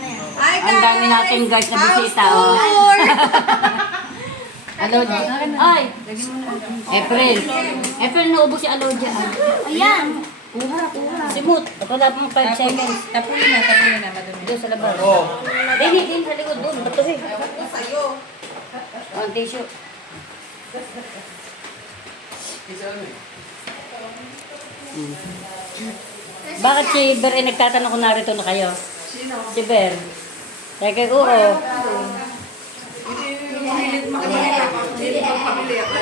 Ang dami natin guys na bisita. Oh. Alodia. Ay! April. April, naubos si Alodia. Ayan! Kuha. Simut. Wala pang 5 seconds. Tapunin na, madumi. Doon sa labas. Din sa likod doon. Bato eh. Ang tissue. Bakit si Ber ay nagtatanong kung narito na kayo? Sino? Si Ber. Kaya kay Uro. Hindi magpapamili ako.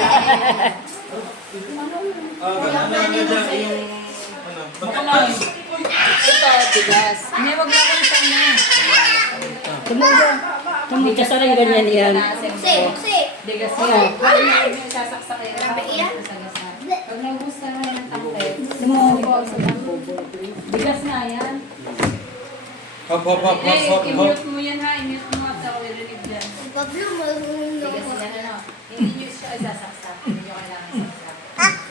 Ito, tigas. Hindi, wag na akong isang na. Tumutya sa rin ganyan yan. Tigas niya. Ano yung sasaksak kayo? Pag naubos na naman ng taklet. Bigas na yan. Hop, hop, hop, hop, hop, hop. I-mute mo yan ha. I-mute mo at ako i-relieve dyan. Bigas yan ano. Hindi nyo siya isasaksak. Hindi nyo kailangan isasaksak.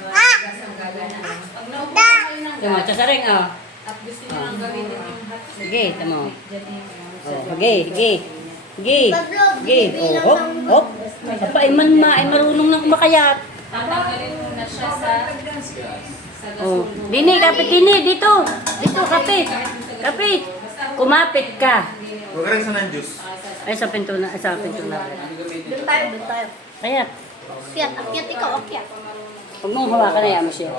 Bigas ang gagana. Pag naubos na kayo ng Tumutya sa rin, oh. at gusto nyo nang gawin yung hot Sige, tamo. dyan yung Sige. Oh, hop, hop. Apa, ay marunong nang kumakayat. tatanggalin mo na siya sa Oh. Dini, kapit dini, dito. Dito, kapit. Kapit. Kumapit ka. Huwag ka rin sa ng juice. Ay, sa pinto na. Doon tayo. Kaya, Akyat ikaw, akyat. huwag mong hawakan na yan mo siya.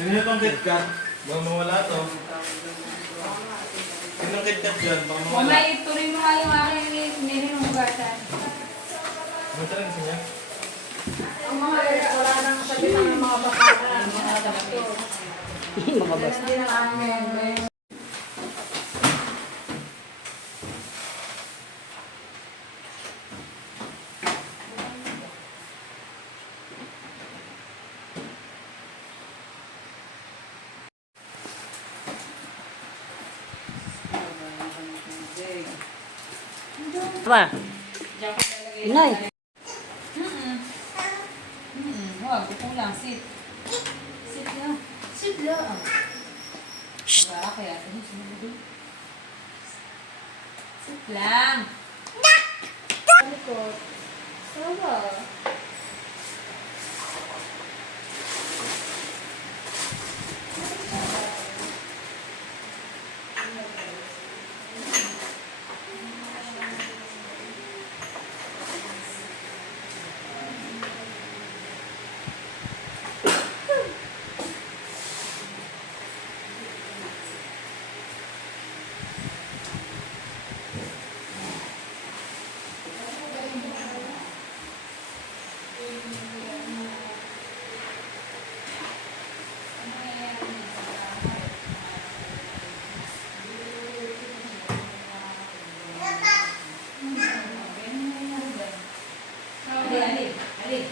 Sino itong KitKat? Baka mawala to. Sino yung KitKat dyan? Baka mawala. Mamay, tuloy mo nga yung aking nihinugasan. Ano sa rin sa niya? Ang mga wala nang sabi ng mga baka mga dapat. Mga boss. Hindi na amin. Apa? Inay. Huwag, kukulang. Sit. Sit lang. Sit lang. Para kaya ito. Sit lang. Likod. Sawa. Ali.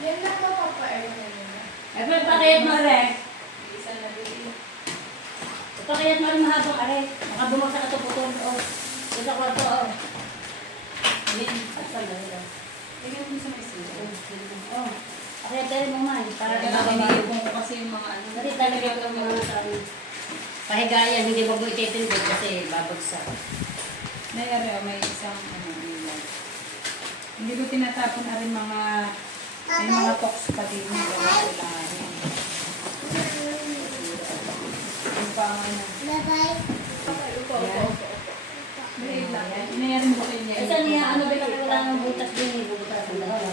Yan lang mo papa-air na yun. Ay, pero pakiyat mo rin. Pakiyat mo rin mahabang are. Baka bumagsak ito putol. Oh. Ito sa kwarto. Oh. Tingnan mo sa may sila. Oh. Pakiyat rin mo man. Para Kaya nakiniyubong ko kasi yung mga ano. Kasi talaga yung mga pahigayan, hindi mo ititindog kasi babagsak. Nayari, may isang ilan. Hindi ko tinatapon na rin may mga box pa din. Kailangan yan. Yung pa ang ano. Inayarin mo kayo niya. Kasi niya, ano ba lang wala ng butas din, butas ng dalawa.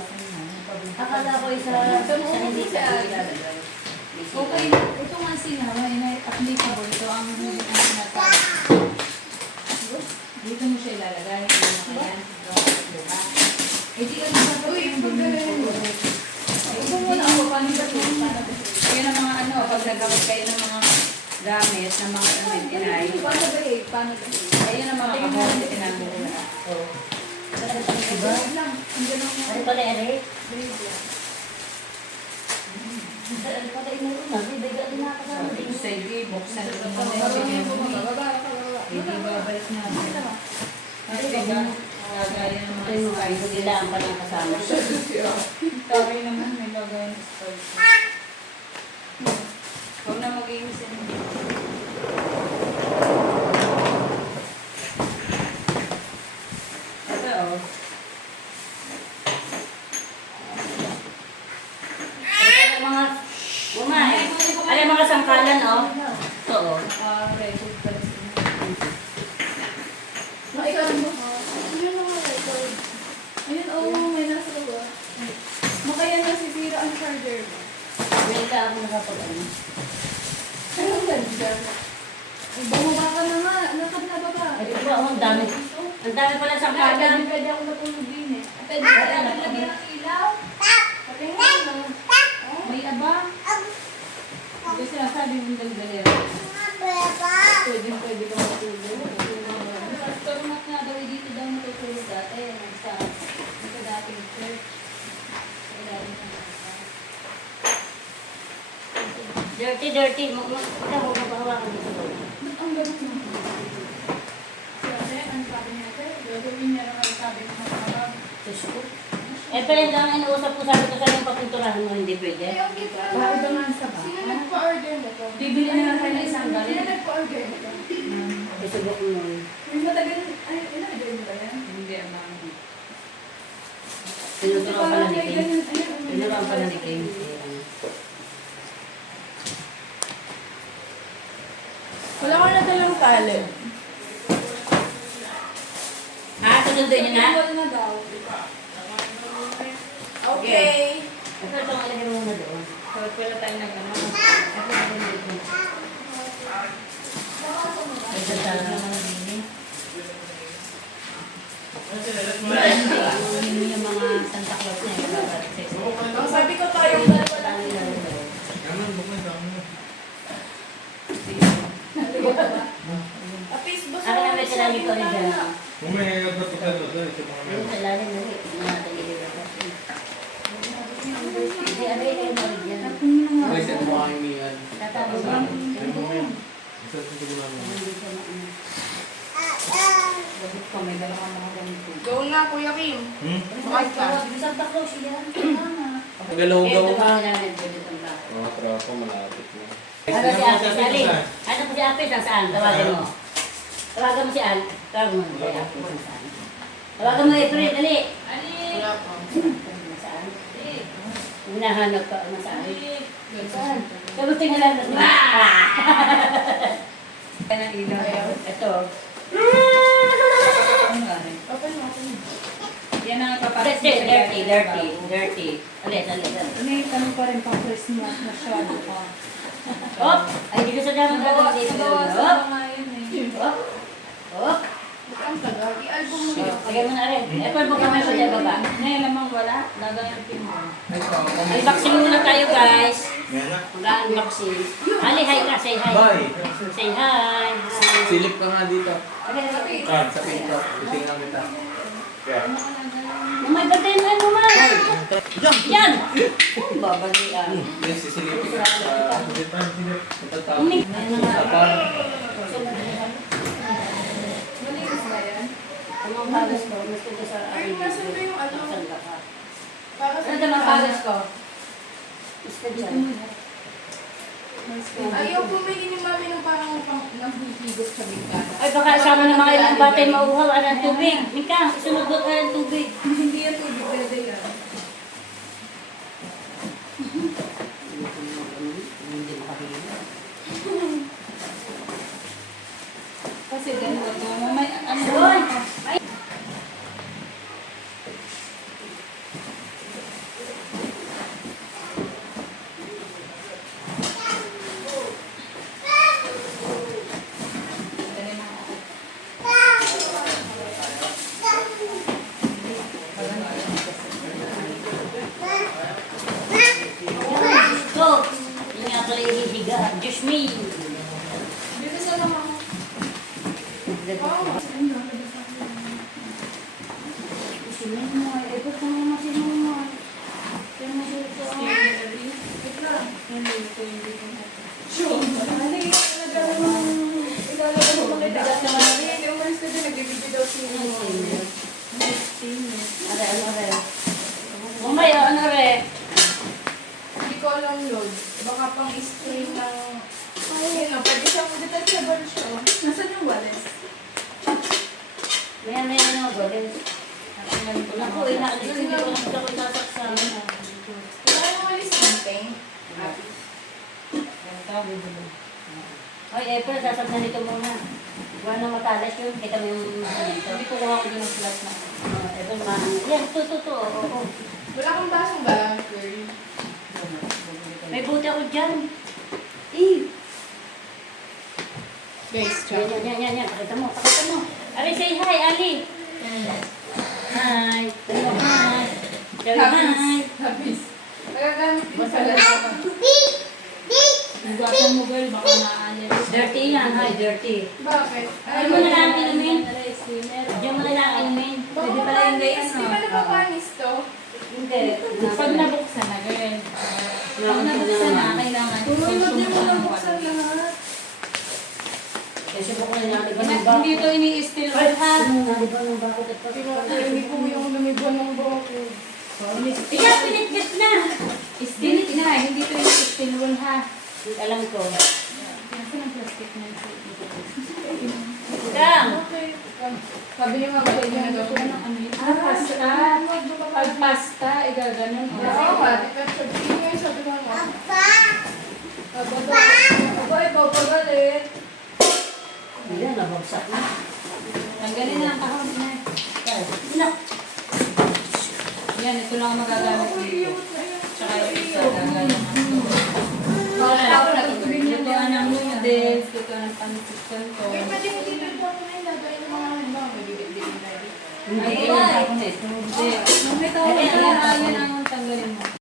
Akala ko isa hindi sa ilalagay. Okay, ito nga sinawa, applicable. Ito ang sinasabi. Dito mo siya ilalagay. Ito na yan. Diba? Eh, di ka naman po yung bumili. Ito muna ako. Paano ba ito? Kaya ng mga ano, pag nagawag kayo ng mga gamit, ng mga inay. Paano ba eh? Paano ba eh? Ayun ang mga kabon na tinanong na. Diba? Ano pala yan eh? Ano pala inuruna? Bibigyan din nakasama din. Sige, buksan ito mo na yung hindi babalik na. Kasi diba, gaya ng mga Ito yung bilaan pa ng kasama. Tagay naman, may lagay ng spice. Huwag na maging mga, alam mga sangkalan, oh. Ito, oh. Record pala sila. Ayun ang record. Ayun, oo, may nasa baba. Makaya nasisira ang charger mo. May ka ako nakapag-ano. Anong ganda? Bumaba ka na nga. Nakad na ba ba? Ito ba, ang dami. Ang dami pala sangkalan. Pwede ako matulog din eh. Pwede Ay, ka ano, lagyan ng ilaw. Patingin mo. May aba. Hindi sinasabi mong dalgalera. Pwede ka matulog. Pastor Mac nga daw dito daw matutulog dati. Sa dating church. Sa ilalim ng Dirty. Ito, huwag mabahawakan dito. ang ganun mo. Si ate, ano sabi niya ate? Gagawin niya lang ang sabi ng mga kabab. Diyos ko. Eh, pero yung lang inuusap ko, sabi ko sa yung papinturahan mo, hindi pwede. Ayun, kita. Bakit ba nga sa ba? Sino nagpa-order nito? Bibili na lang tayo ng isang Sino galing. nagpa-order nito? Isubok mo nun. May matagal, ay, ilagay mo ba yan? Hindi, amang. Tinuturuan pala ni Kim. Tinuturuan pala ni Kim. Wala ko na talang tali. Ha? Susunduin niyo na? Wala na daw. Okay. Ito itong ilagay mo muna doon. Kapag pala tayo nag-ano. Ako na rin dito. Ito sa yung mga Santa Claus na yung Ang sabi ko tayong dalawa lang. Kanan, bukay sa ano. Facebook Ako na may kailangan ko rin dyan. Kung may agad ko sa doon, sa mga Yung sa lalim na rin. Hindi natin ililabas. Hindi, abay kayo na rin yan. Ay, sa mga iniyan. Tatago ba? Isa sa tingin namin. Hindi siya maano. Bakit ko may dalawang mga ganito? Go nga, Kuya Kim. Bakit ka? Santa Claus yan. Galaw-gaw Ito na. ba namin pwede itong bako? Mga tropa, malapit na. Ano si Apis? Ali? Ano po si Apis? Saan? Tawagan mo. Tawagan mo si Al. Tawagan mo si Apis. Saan? Tawagan mo April. Dali. Wala pa. Saan? Hinahanap ka. Saan? Saan? Kamusta nga lang? Yan ang ilaw. Ito. Ano nga rin? Open mo, open mo. Yan ang kapatid. Dirty. Alis. Ano yung tanong pa rin pang Christmas masyado pa. Op! Ay, dito sa daman Gawa dito. sa Op! mga yun eh. Op! Op! Ba't ang tagal? I-album mo yun. Lagyan mo na rin. Apple mo kamay mo dyan baba. Ngayon lamang wala. Gagawin mo. Unboxing muna tayo guys. Yan na. Mag-unboxing. Ali, hi ka. Say hi. Bye! Say hi. Silip ka nga dito. Okay. Ah, sa pito. Ising lang kita. Kaya. May birthday na mo ma. Yan! Babalian. Yes, sisilipin ka. Silip. Tatapos. Umi. Tatapos. Malinis ba yan? Anong palas ko? Mas ko sa Ay, nasan ba yung ano? Sanda ka. Para sa Ano naman palas ko? Mas ka dyan. Ayaw bumili ni Mami ng parang naghihigot sa bigana. Ay, baka sama ng mga ilang batay mauhaw. Ano ang tubig? Mika, isunod mo ka ng tubig. Hindi yan tubig pwede yan. Hindi makahilo. Kasi ganun ito. May ano. Hoy! Ay! Go! Yung nga pala yung hihiga. Diyos me! Dito sa naman. Sinin mo ay. Eh, ba't ka naman sinin mo ay? Kaya mo siya ito. Wait lang. Nalilito yung dito natin. Sure. Ano yung ilalagay mo makita ka sa mga Hindi, umalis na din. Nagbibidyo daw si Are. Mamay, ano re? Hindi ko alam yun. Baka pang string ng... Ayun o, pwede siyang detachable siya. oh. Nasaan yung walis? May ano ba? Naku, inaalis ko. Hindi ko lang ako sasaksamin. Wala nang walis ng paint. Ganito. Ay, April, sasabdan nito muna. Huwag na matalas yun. Kita mo yung ganito. Hindi ko kuha ko din ng flat na. April, yan, to. Oo. Wala kang basong ba, girl? May buti ako dyan. Eh. Guys, ciao. Yan. Pakita mo. Ali, say hi, Ali. Hi. Hello, hi. Say hi. Habis. Magagamit din pala. Hugasan mo, girl, baka maalis. Dirty yan, hi, dirty. Bakit? Diyan mo na lang inumin. Diyan mo na lang inumin. Pwede pala yung day, Di ano? ba napapanis to? Hindi. Pag nabuksan na, girl. Pag nabuksan na, kailangan. Hindi mo nabuksan lahat. Kasi bukod na natin ba ng bako? Hindi ito ini-still wood, ha? Naliban ng bako at Hindi ko yung lumibuan ng bako. Iya, pinitbit na. Still na, hindi ito ini-still wood, ha? Alam ko. Nasaan ang plastic na ito? Kang. Sabi niyo nga ba yun yung nagawin? Ano yun? Pasta. Pag pasta, igaganon. Oo nga, depende. Yun nga yung sabi ko nga. Aba, ikaw pagalit. Hindi, nabagsak na. Tanggalin na ang kahon na. Na. Yan, ito lang ang magagamit dito. Tsaka yung isa, gagaling ang Wala ako lutuan ng noodles, lutuan ng pancit canto. Wait, pwede mo dito po na ilagay yung mga halimbawa, may bibig-bibig tayo. Hindi Ay, na ay. ako na ito. Hindi. Nung may tawag ka, yan ang